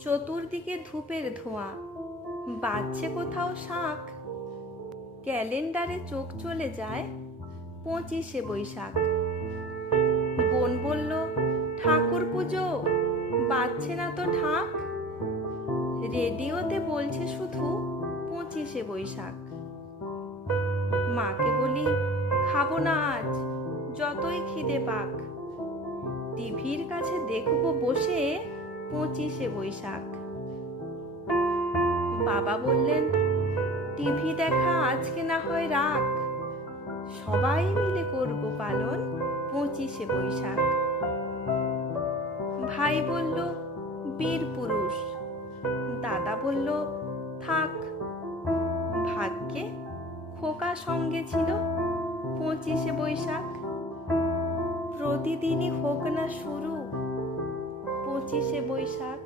চতুর্দিকে ধূপের ধোঁয়া, বাজছে কোথাও শাঁখ। ক্যালেন্ডারে চোখ চলে যায় 25শে বৈশাখ। বোন বলল, ঠাকুর পুজো, বাজছে না তো ঢাক। রেডিওতে বলছে শুধু 25শে বৈশাখ। মাকে বলি, খাবো না আজ, যতই খিদে পাক। টিভির কাছে দেখবো বসে 25শে বৈশাখ। বাবা বললেন, টিভি দেখা আজকে না হয় রাখ, সবাই মিলে করব পালন 25শে বৈশাখ। ভাই বলল, বীর পুরুষ। দাদা বলল, থাক, ভাগ্যে খোকা সঙ্গে ছিল 25শে বৈশাখ। প্রতিদিনই হোক না শুরু 25শে বৈশাখ।